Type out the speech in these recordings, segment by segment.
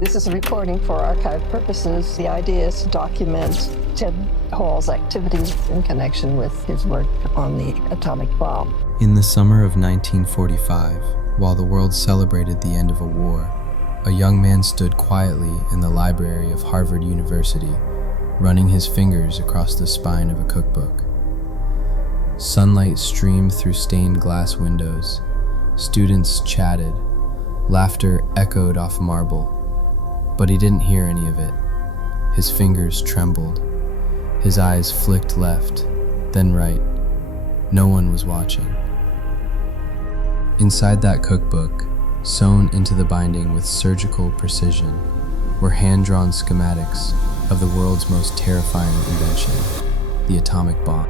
This is a recording for archive purposes. The idea is to document Ted Hall's activities in connection with his work on the atomic bomb. In the summer of 1945, while the world celebrated the end of a war, a young man stood quietly in the library of Harvard University, running his fingers across the spine of a cookbook. Sunlight streamed through stained glass windows. Students chatted. Laughter echoed off marble. But he didn't hear any of it. His fingers trembled. His eyes flicked left, then right. No one was watching. Inside that cookbook, sewn into the binding with surgical precision, were hand-drawn schematics of the world's most terrifying invention, the atomic bomb.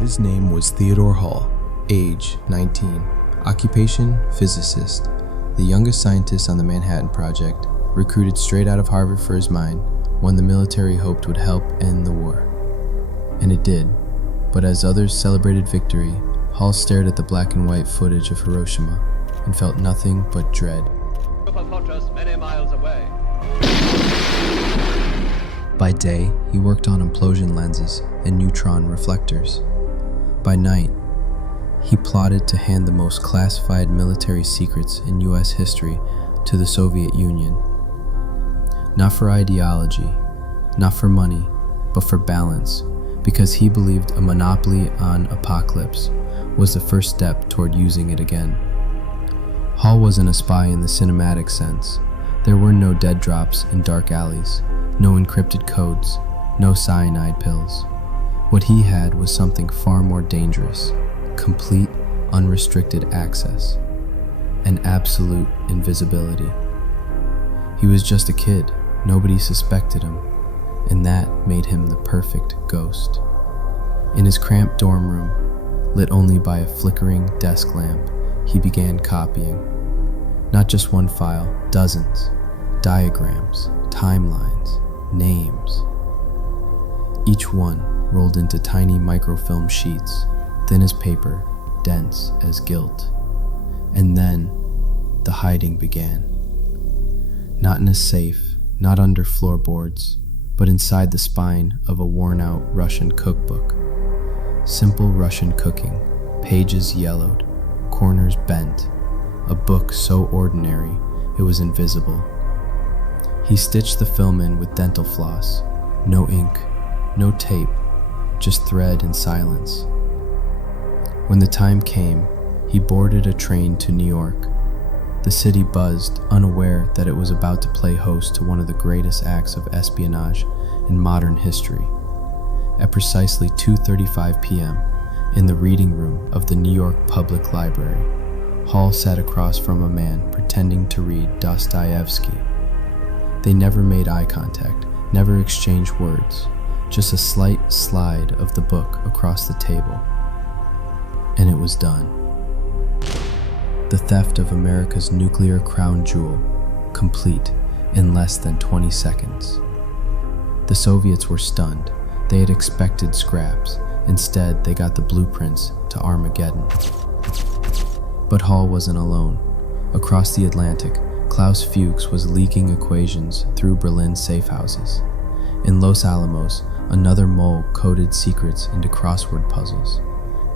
His name was Theodore Hall, age 19, occupation physicist, the youngest scientist on the Manhattan Project, recruited straight out of Harvard for his mine, one the military hoped would help end the war. And it did, but as others celebrated victory, Hall stared at the black and white footage of Hiroshima and felt nothing but dread. Many miles away. By day, he worked on implosion lenses and neutron reflectors. By night, he plotted to hand the most classified military secrets in U.S. history to the Soviet Union. Not for ideology, not for money, but for balance, because he believed a monopoly on apocalypse was the first step toward using it again. Hall wasn't a spy in the cinematic sense. There were no dead drops in dark alleys, no encrypted codes, no cyanide pills. What he had was something far more dangerous: complete, unrestricted access, and absolute invisibility. He was just a kid, nobody suspected him, and that made him the perfect ghost. In his cramped dorm room, lit only by a flickering desk lamp, he began copying. Not just one file, dozens, diagrams, timelines, names. Each one rolled into tiny microfilm sheets, thin as paper, dense as guilt. And then, the hiding began. Not in a safe, not under floorboards, but inside the spine of a worn-out Russian cookbook. Simple Russian cooking, pages yellowed, corners bent, a book so ordinary it was invisible. He stitched the film in with dental floss, no ink, no tape, just thread and silence. When the time came, he boarded a train to New York. The city buzzed, unaware that it was about to play host to one of the greatest acts of espionage in modern history. At precisely 2:35 p.m., in the reading room of the New York Public Library, Hall sat across from a man pretending to read Dostoevsky. They never made eye contact, never exchanged words, just a slight slide of the book across the table. And it was done. The theft of America's nuclear crown jewel, complete in less than 20 seconds. The Soviets were stunned. They had expected scraps. Instead, they got the blueprints to Armageddon. But Hall wasn't alone. Across the Atlantic, Klaus Fuchs was leaking equations through Berlin safehouses. In Los Alamos, another mole coded secrets into crossword puzzles.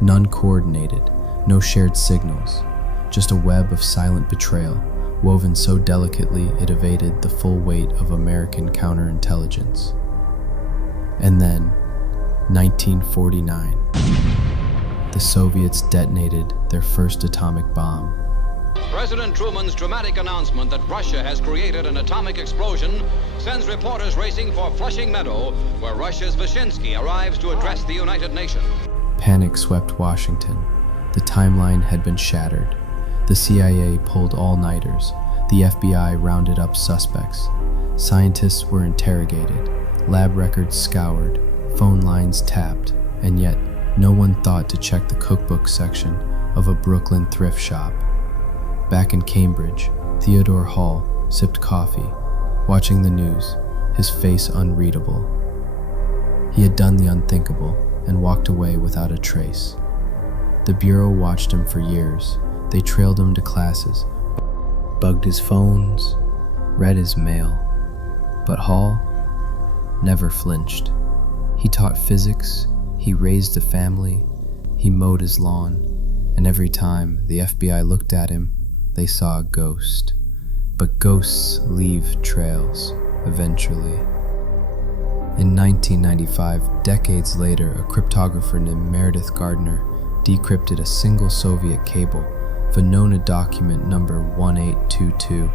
None coordinated, no shared signals, just a web of silent betrayal, woven so delicately it evaded the full weight of American counterintelligence. And then, 1949, the Soviets detonated their first atomic bomb. President Truman's dramatic announcement that Russia has created an atomic explosion sends reporters racing for Flushing Meadow, where Russia's Vyshinsky arrives to address the United Nations. Panic swept Washington. The timeline had been shattered. The CIA pulled all-nighters. The FBI rounded up suspects. Scientists were interrogated. Lab records scoured. Phone lines tapped. And yet, no one thought to check the cookbook section of a Brooklyn thrift shop. Back in Cambridge, Theodore Hall sipped coffee, watching the news, his face unreadable. He had done the unthinkable and walked away without a trace. The Bureau watched him for years. They trailed him to classes, bugged his phones, read his mail. But Hall never flinched. He taught physics, he raised a family, he mowed his lawn, and every time the FBI looked at him, they saw a ghost. But ghosts leave trails, eventually. In 1995, decades later, a cryptographer named Meredith Gardner decrypted a single Soviet cable, Venona document number 1822.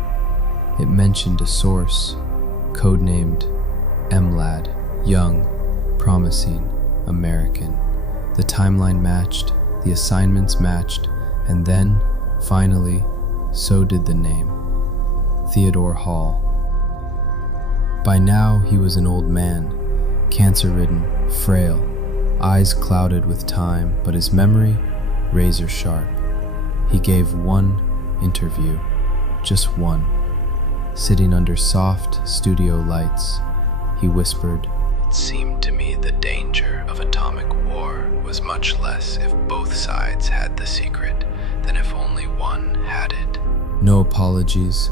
It mentioned a source, codenamed MLAD, young, promising, American. The timeline matched, the assignments matched, and then, finally, so did the name. Theodore Hall. By now, he was an old man, cancer-ridden, frail, eyes clouded with time, but his memory, razor sharp. He gave one interview, just one. Sitting under soft studio lights, he whispered, "It seemed to me the danger of atomic war was much less if both sides had the secret than if only one had it." No apologies,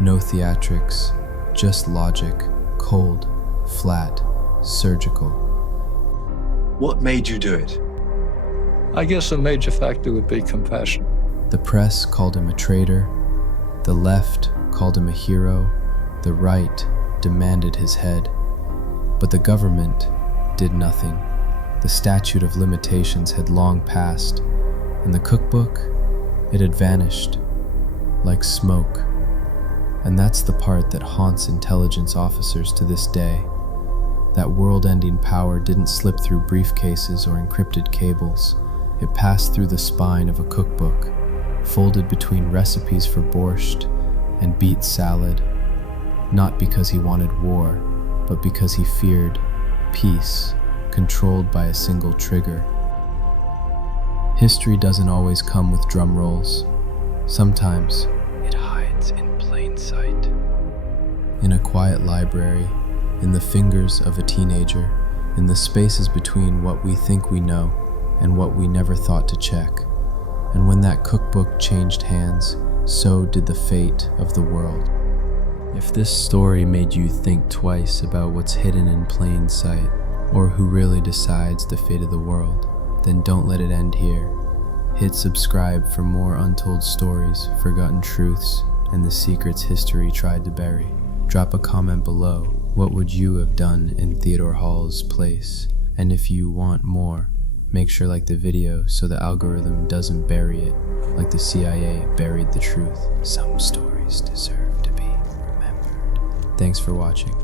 no theatrics, just logic, cold, flat, surgical. What made you do it? I guess a major factor would be compassion. The press called him a traitor, the left called him a hero, the right demanded his head. But the government did nothing. The statute of limitations had long passed, and the cookbook, it had vanished, like smoke. And that's the part that haunts intelligence officers to this day. That world-ending power didn't slip through briefcases or encrypted cables. It passed through the spine of a cookbook, folded between recipes for borscht and beet salad, not because he wanted war, but because he feared peace, controlled by a single trigger. History doesn't always come with drum rolls. Sometimes it hides in plain sight. In a quiet library, in the fingers of a teenager, in the spaces between what we think we know and what we never thought to check. And when that cookbook changed hands, so did the fate of the world. If this story made you think twice about what's hidden in plain sight, or who really decides the fate of the world, then don't let it end here. Hit subscribe for more untold stories, forgotten truths, and the secrets history tried to bury. Drop a comment below. What would you have done in Theodore Hall's place? And if you want more, make sure to like the video so the algorithm doesn't bury it, like the CIA buried the truth. Some stories deserve to be remembered. Thanks for watching.